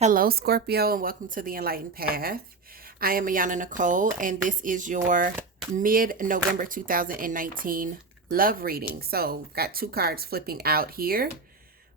Hello, Scorpio, and welcome to the Enlightened Path. I am Ayana Nicole, and this is your mid November 2019 love reading. So, we've got two cards flipping out here,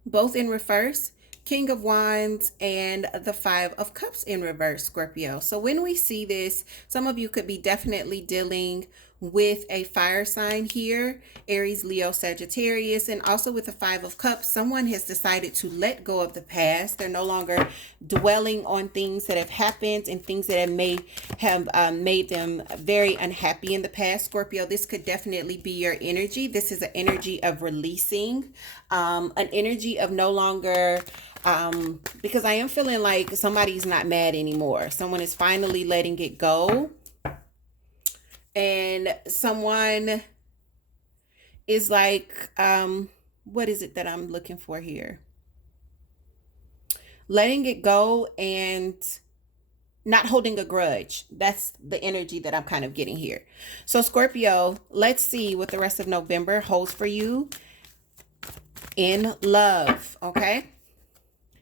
both in reverse, King of Wands and the Five of Cups in reverse, Scorpio. So when we see this, some of you could be definitely dealing with a fire sign here, Aries, Leo, Sagittarius, and also with the Five of Cups, someone has decided to let go of the past. They're no longer dwelling on things that have happened and things that have made them very unhappy in the past. Scorpio, this could definitely be your energy. This is an energy of releasing, an energy of no longer because I am feeling like somebody's not mad anymore. Someone is finally letting it go. And someone is like, what is it that I'm looking for here? Letting it go and not holding a grudge. That's the energy that I'm kind of getting here. So Scorpio, let's see what the rest of November holds for you in love, okay?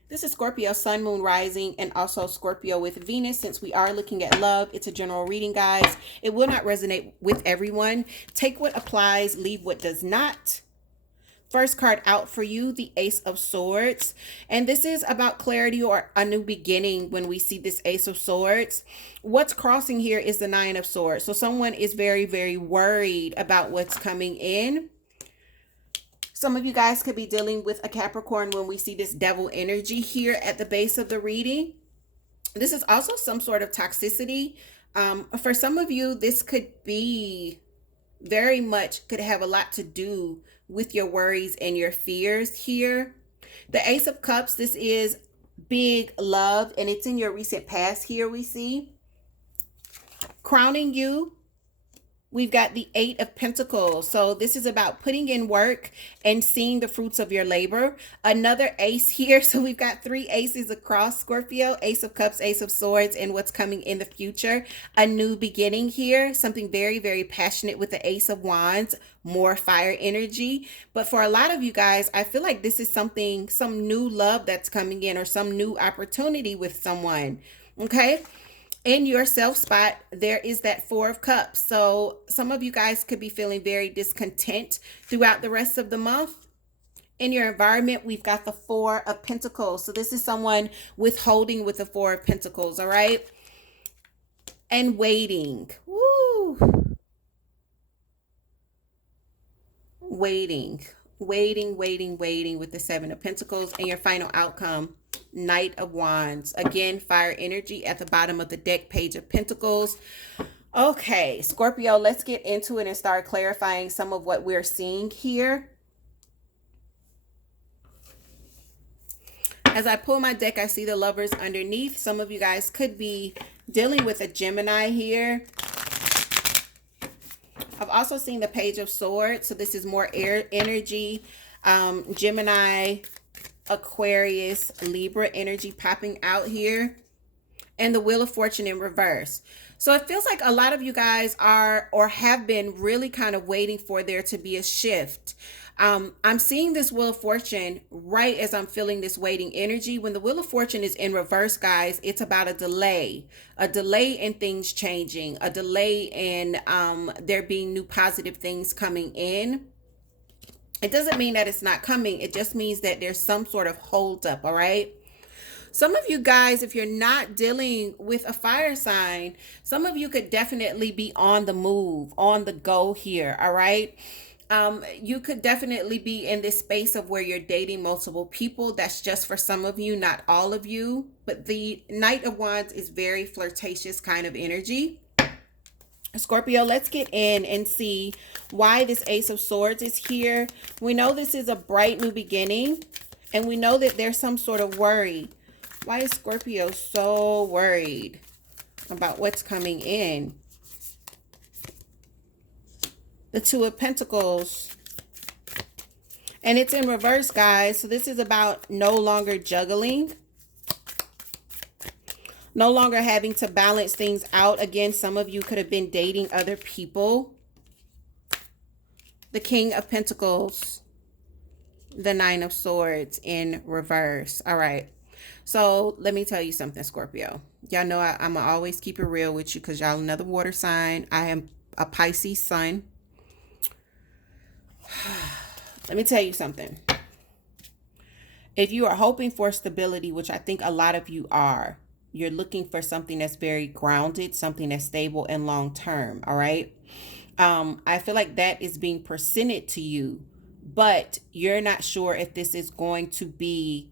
This is Scorpio, Sun, Moon, Rising, and also Scorpio with Venus. Since we are looking at love, it's a general reading, guys. It will not resonate with everyone. Take what applies, leave what does not. First card out for you, the Ace of Swords. And this is about clarity or a new beginning when we see this Ace of Swords. What's crossing here is the Nine of Swords. So someone is very, very worried about what's coming in. Some of you guys could be dealing with a Capricorn when we see this devil energy here at the base of the reading. This is also some sort of toxicity. For some of you, this could be very much, could have a lot to do with your worries and your fears here. The Ace of Cups, this is big love, and it's in your recent past here we see. Crowning you, we've got the Eight of Pentacles. So this is about putting in work and seeing the fruits of your labor. Another ace here. So we've got three aces across, Scorpio. Ace of Cups, Ace of Swords, and what's coming in the future. A new beginning here. Something very, very passionate with the Ace of Wands. More fire energy. But for a lot of you guys, I feel like this is something, some new love that's coming in or some new opportunity with someone. Okay. In your self spot, there is that Four of Cups. So some of you guys could be feeling very discontent throughout the rest of the month. In your environment, we've got the Four of Pentacles. So this is someone withholding with the Four of Pentacles, all right? And waiting. Woo! Waiting with the Seven of Pentacles. And your final outcome, Knight of Wands. Again, fire energy at the bottom of the deck, Page of Pentacles. Okay, Scorpio, let's get into it and start clarifying some of what we're seeing here. As I pull my deck, I see the Lovers underneath. Some of you guys could be dealing with a Gemini here. I've also seen the Page of Swords. So this is more air energy. Gemini, Aquarius, Libra energy popping out here. And the Wheel of Fortune in reverse. So it feels like a lot of you guys are or have been really kind of waiting for there to be a shift. I'm seeing this Wheel of Fortune right as I'm feeling this waiting energy. When the Wheel of Fortune is in reverse, guys, it's about a delay in things changing, a delay in there being new positive things coming in. It doesn't mean that it's not coming. It just means that there's some sort of holdup, all right? Some of you guys, if you're not dealing with a fire sign, some of you could definitely be on the move, on the go here, all right? You could definitely be in this space of where you're dating multiple people. That's just for some of you, not all of you. But the Knight of Wands is very flirtatious kind of energy. Scorpio, let's get in and see why this Ace of Swords is here. We know this is a bright new beginning, and we know that there's some sort of worry. Why is Scorpio so worried about what's coming in? The Two of Pentacles. And it's in reverse, guys. So this is about no longer juggling. No longer having to balance things out. Again, some of you could have been dating other people. The King of Pentacles. The Nine of Swords in reverse. All right. So let me tell you something, Scorpio. Y'all know I'm going to always keep it real with you because y'all another water sign. I am a Pisces sun. Let me tell you something. If you are hoping for stability, which I think a lot of you are, you're looking for something that's very grounded, something that's stable and long term. All right. I feel like that is being presented to you, but you're not sure if this is going to be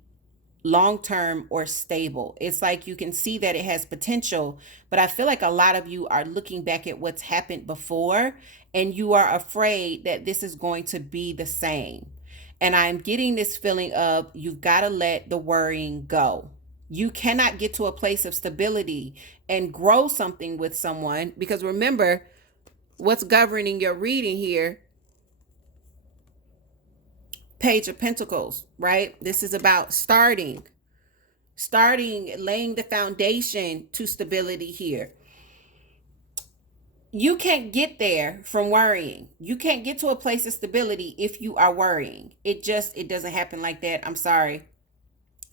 long term or stable. It's like you can see that it has potential, but I feel like a lot of you are looking back at what's happened before and you are afraid that this is going to be the same. And I'm getting this feeling of you've got to let the worrying go. You cannot get to a place of stability and grow something with someone because remember what's governing your reading here. Page of Pentacles, right? This is about starting, laying the foundation to stability here. You can't get there from worrying. You can't get to a place of stability if you are worrying. It doesn't happen like that. I'm sorry.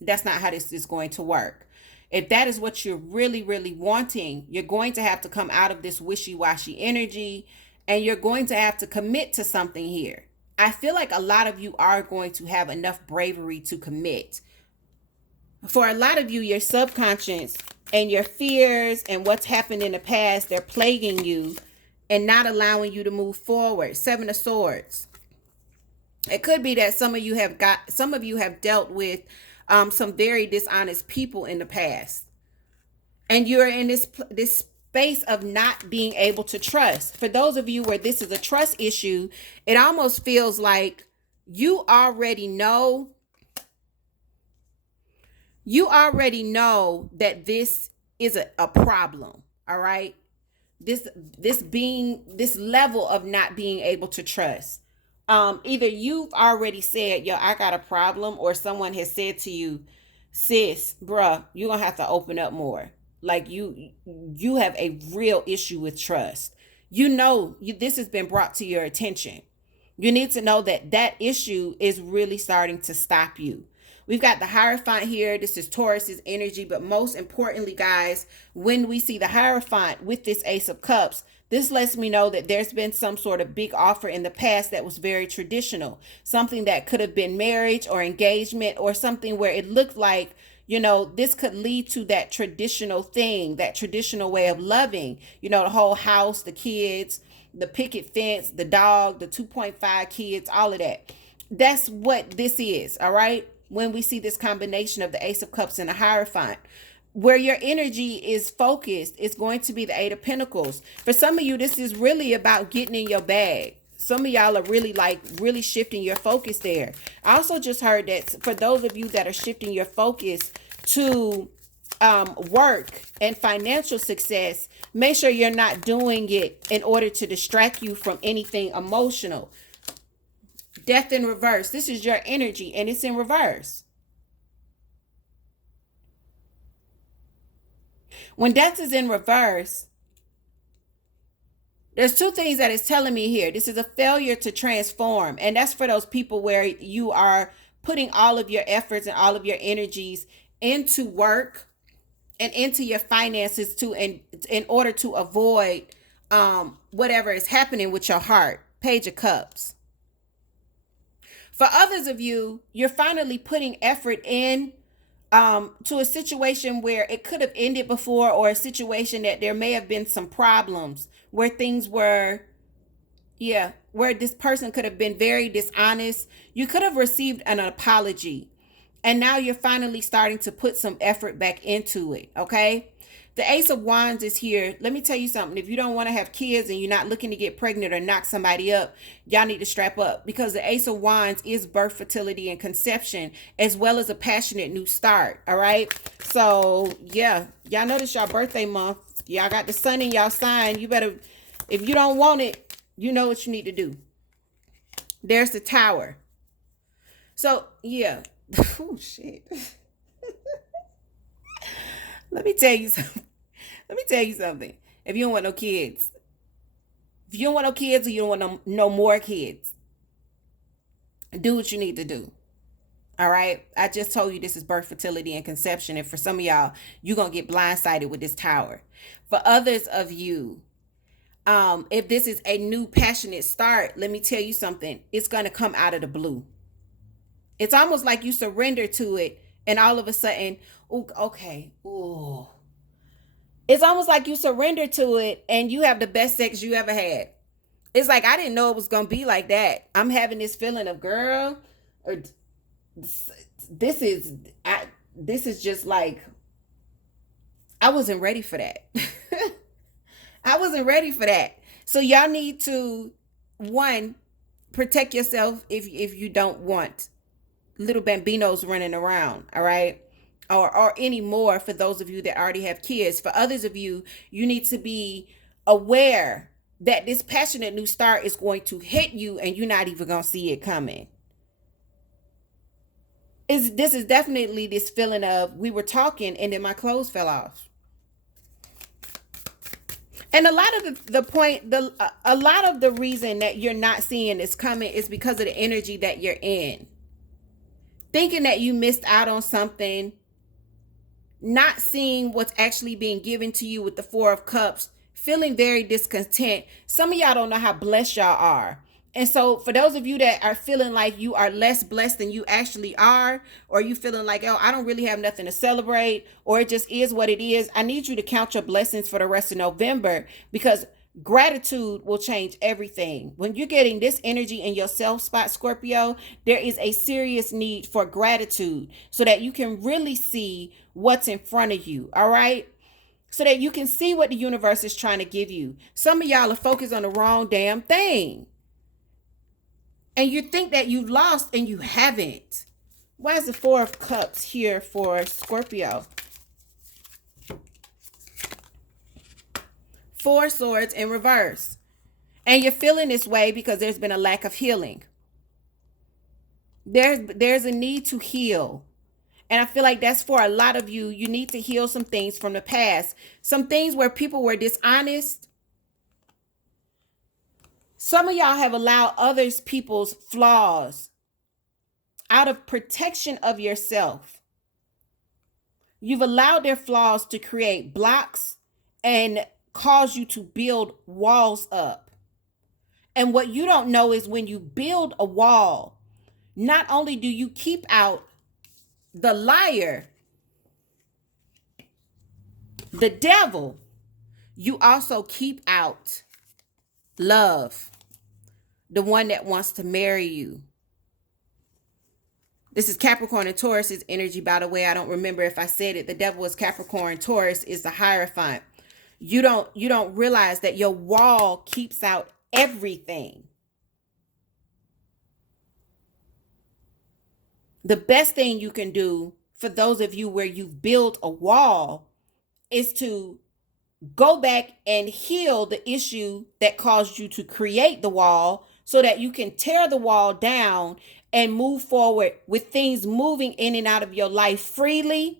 That's not how this is going to work. If that is what you're really, really wanting, you're going to have to come out of this wishy-washy energy and you're going to have to commit to something here. I feel like a lot of you are going to have enough bravery to commit. For a lot of you, your subconscious and your fears and what's happened in the past, they're plaguing you and not allowing you to move forward. Seven of Swords. It could be that some of you have dealt with some very dishonest people in the past. And you're in this space of not being able to trust. For those of you where this is a trust issue, it almost feels like you already know that this is a problem. All right. This level of not being able to trust. Either you've already said, yo, I got a problem, or someone has said to you, sis, bruh, you're gonna have to open up more. Like you have a real issue with trust. This has been brought to your attention. You need to know that issue is really starting to stop you. We've got the Hierophant here. This is Taurus's energy. But most importantly, guys, when we see the Hierophant with this Ace of Cups, this lets me know that there's been some sort of big offer in the past that was very traditional. Something that could have been marriage or engagement or something where it looked like, this could lead to that traditional thing, that traditional way of loving. The whole house, the kids, the picket fence, the dog, the 2.5 kids, all of that. That's what this is, all right? When we see this combination of the Ace of Cups and the Hierophant, where your energy is focused, it's going to be the Eight of Pentacles. For some of you, this is really about getting in your bag. Some of y'all are really shifting your focus there. I also just heard that for those of you that are shifting your focus to work and financial success, make sure you're not doing it in order to distract you from anything emotional. Death in reverse. This is your energy and it's in reverse. When death is in reverse, there's two things that it's telling me here. This is a failure to transform. And that's for those people where you are putting all of your efforts and all of your energies into work and into your finances in order to avoid whatever is happening with your heart. Page of Cups. For others of you, you're finally putting effort in to a situation where it could have ended before, or a situation that there may have been some problems where things were, where this person could have been very dishonest. You could have received an apology and now you're finally starting to put some effort back into it. Okay. The Ace of Wands is here. Let me tell you something. If you don't want to have kids and you're not looking to get pregnant or knock somebody up, y'all need to strap up, because the Ace of Wands is birth, fertility, and conception, as well as a passionate new start. All right. So yeah, y'all know this y'all birthday month. Y'all got the sun in y'all sign. You better, if you don't want it, you know what you need to do. There's the Tower. So yeah. Oh shit. Let me tell you something. If you don't want no kids, or you don't want no more kids, do what you need to do. All right. I just told you this is birth, fertility, and conception. And for some of y'all, you're going to get blindsided with this tower. For others of you, if this is a new passionate start, let me tell you something. It's going to come out of the blue. It's almost like you surrender to it, and all of a sudden, ooh, okay, ooh. It's almost like you surrender to it, and you have the best sex you ever had. It's like, I didn't know it was going to be like that. I'm having this feeling of, girl, or this is, this is just like, I wasn't ready for that. I wasn't ready for that. So y'all need to, one, protect yourself if you don't want little bambinos running around, all right? Or any more for those of you that already have kids. For others of you, you need to be aware that this passionate new start is going to hit you and you're not even going to see it coming. This is definitely this feeling of, we were talking and then my clothes fell off. And a lot of a lot of the reason that you're not seeing this coming is because of the energy that you're in. Thinking that you missed out on something, not seeing what's actually being given to you with the Four of Cups, feeling very discontent. Some of y'all don't know how blessed y'all are. And so for those of you that are feeling like you are less blessed than you actually are, or you feeling like, oh, I don't really have nothing to celebrate, or it just is what it is, I need you to count your blessings for the rest of November, because gratitude will change everything. When you're getting this energy in your self spot, Scorpio, there is a serious need for gratitude so that you can really see what's in front of you. All right. So that you can see what the universe is trying to give you. Some of y'all are focused on the wrong damn thing. And you think that you've lost and you haven't. Why is the Four of Cups here for Scorpio? Four Swords in reverse. And you're feeling this way because there's been a lack of healing. There's a need to heal. And I feel like that's for a lot of you. You need to heal some things from the past. Some things where people were dishonest. Some of y'all have allowed others people's flaws out of protection of yourself. You've allowed their flaws to create blocks and cause you to build walls up. And what you don't know is when you build a wall, not only do you keep out the liar, the devil, you also keep out love, the one that wants to marry you. This is Capricorn and Taurus's energy, by the way. I don't remember if I said it. The devil is Capricorn. Taurus is the Hierophant. You don't realize that your wall keeps out everything. The best thing you can do for those of you where you've built a wall is to go back and heal the issue that caused you to create the wall so that you can tear the wall down and move forward with things moving in and out of your life freely.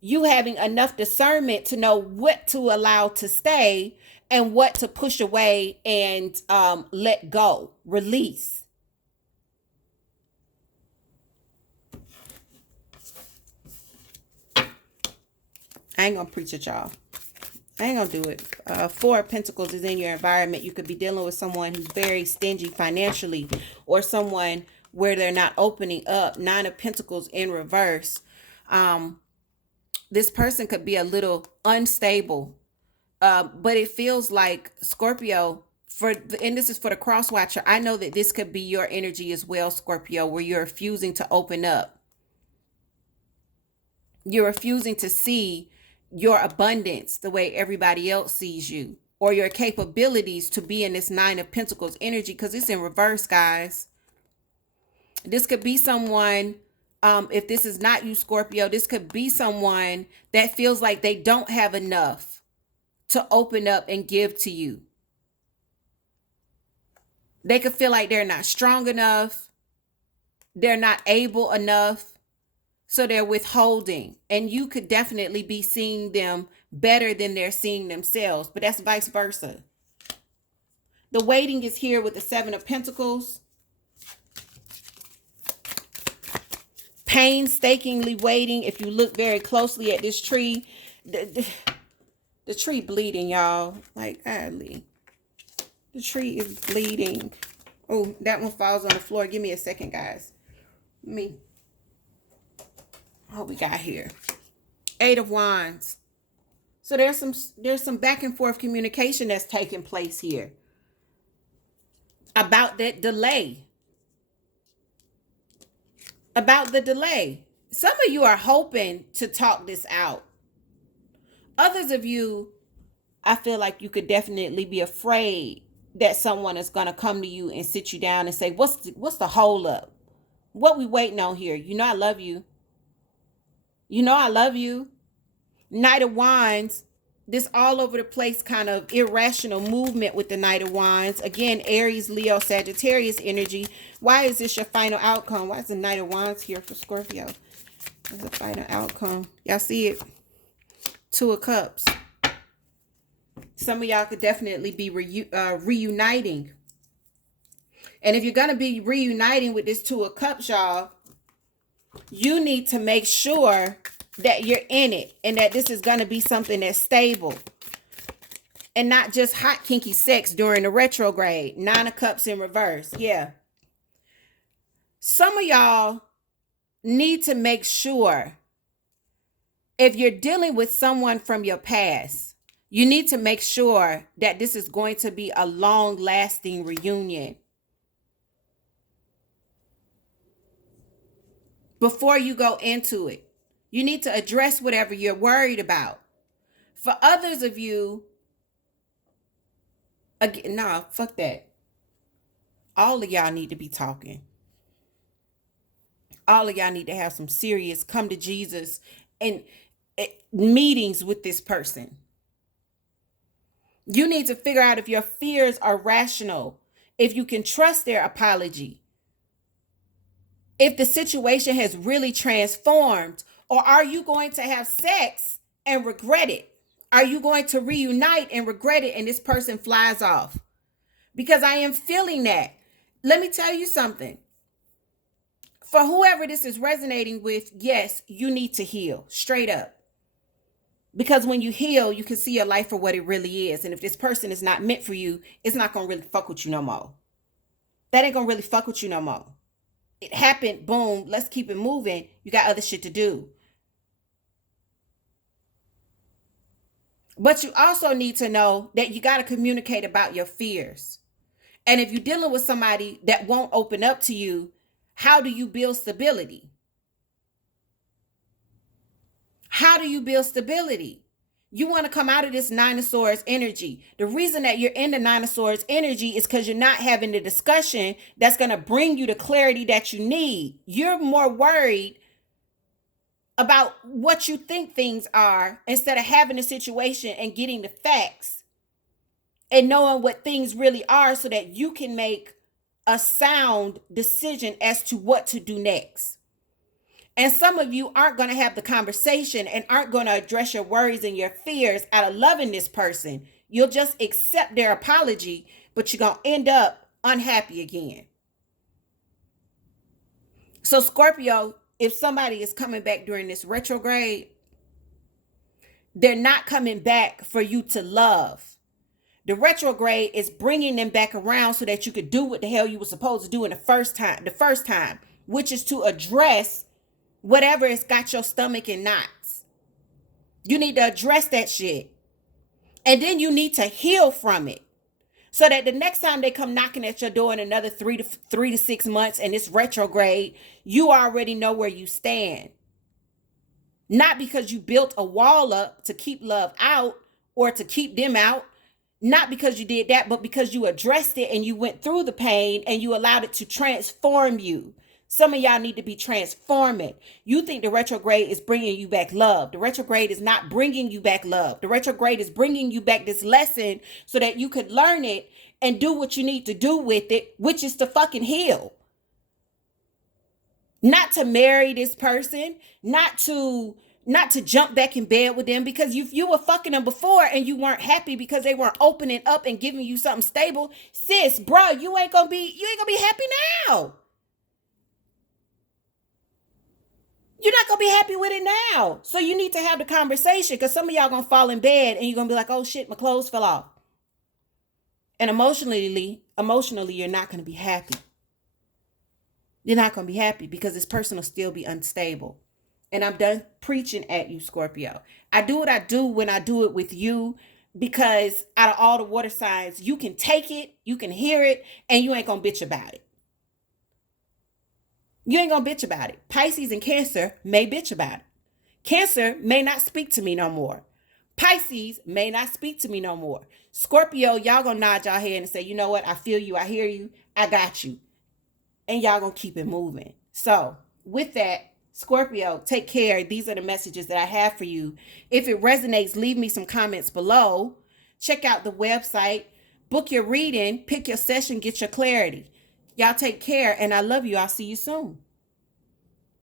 You having enough discernment to know what to allow to stay and what to push away and let go, release. I ain't gonna preach at y'all. I ain't gonna do it. Four of Pentacles is in your environment. You could be dealing with someone who's very stingy financially, or someone where they're not opening up. Nine of Pentacles in reverse. This person could be a little unstable, but it feels like Scorpio, and this is for the cross watcher. I know that this could be your energy as well, Scorpio, where you're refusing to open up. You're refusing to see your abundance the way everybody else sees you, or your capabilities to be in this Nine of Pentacles energy, because it's in reverse, guys. This could be someone, if this is not you, Scorpio, this could be someone that feels like they don't have enough to open up and give to you. They could feel like they're not strong enough. They're not able enough. So they're withholding, and you could definitely be seeing them better than they're seeing themselves, but that's vice versa. The waiting is here with the Seven of Pentacles. painstakingly waiting. If you look very closely at this tree, the tree bleeding, y'all. Like, godly. The tree is bleeding. Oh, that one falls on the floor. Give me a second, guys. What we got here? 8 of Wands. So there's some back and forth communication that's taking place here about that delay. About the delay. Some of you are hoping to talk this out. Others of you, I feel like you could definitely be afraid that someone is going to come to you and sit you down and say, what's the hold up? What we waiting on here? You know I love you. You know I love you. Knight of Wands. This all over the place kind of irrational movement with the Knight of Wands. Again, Aries, Leo, Sagittarius energy. Why is this your final outcome? Why is the Knight of Wands here for Scorpio? What's the final outcome? Y'all see it? 2 of Cups. Some of y'all could definitely be reuniting. And if you're going to be reuniting with this 2 of Cups, y'all, you need to make sure that you're in it and that this is going to be something that's stable and not just hot kinky sex during the retrograde. 9 of Cups in reverse. Yeah. Some of y'all need to make sure, if you're dealing with someone from your past, you need to make sure that this is going to be a long-lasting reunion. Before you go into it, you need to address whatever you're worried about. For others of you, again, nah, fuck that. All of y'all need to be talking. All of y'all need to have some serious come to Jesus and meetings with this person. You need to figure out if your fears are rational, if you can trust their apology, if the situation has really transformed, or are you going to have sex and regret it? Are you going to reunite and regret it and this person flies off? Because I am feeling that. Let me tell you something. For whoever this is resonating with, yes, you need to heal straight up. Because when you heal, you can see your life for what it really is. And if this person is not meant for you, it's not going to really fuck with you no more. That ain't going to really fuck with you no more. It happened, boom, let's keep it moving. You got other shit to do. But you also need to know that you got to communicate about your fears. And if you're dealing with somebody that won't open up to you, how do you build stability? How do you build stability? You want to come out of this 9 of Swords energy. The reason that you're in the 9 of Swords energy is because you're not having the discussion that's going to bring you the clarity that you need. You're more worried about what you think things are instead of having a situation and getting the facts and knowing what things really are so that you can make a sound decision as to what to do next. And some of you aren't going to have the conversation and aren't going to address your worries and your fears out of loving this person. You'll just accept their apology, but you're going to end up unhappy again. So Scorpio, if somebody is coming back during this retrograde, they're not coming back for you to love. The retrograde is bringing them back around so that you could do what the hell you were supposed to do in the first time, which is to address whatever has got your stomach in knots. You need to address that shit. And then you need to heal from it. So that the next time they come knocking at your door in another 3 to 6 months and it's retrograde, you already know where you stand. Not because you built a wall up to keep love out or to keep them out. Not because you did that, but because you addressed it and you went through the pain and you allowed it to transform you. Some of y'all need to be transforming. You think the retrograde is bringing you back love. The retrograde is not bringing you back love. The retrograde is bringing you back this lesson so that you could learn it and do what you need to do with it, which is to fucking heal. Not to marry this person, not to jump back in bed with them, because you were fucking them before and you weren't happy because they weren't opening up and giving you something stable. Sis, bro, you ain't gonna be happy now. You're not going to be happy with it now. So you need to have the conversation, because some of y'all going to fall in bed and you're going to be like, oh shit, my clothes fell off. And emotionally, you're not going to be happy. You're not going to be happy because this person will still be unstable. And I'm done preaching at you, Scorpio. I do what I do when I do it with you, because out of all the water signs, you can take it, you can hear it, and you ain't going to bitch about it. You ain't going to bitch about it. Pisces and Cancer may bitch about it. Cancer may not speak to me no more. Pisces may not speak to me no more. Scorpio, y'all going to nod y'all head and say, you know what? I feel you. I hear you. I got you. And y'all going to keep it moving. So with that, Scorpio, take care. These are the messages that I have for you. If it resonates, leave me some comments below. Check out the website. Book your reading. Pick your session. Get your clarity. Y'all take care. And I love you. I'll see you soon.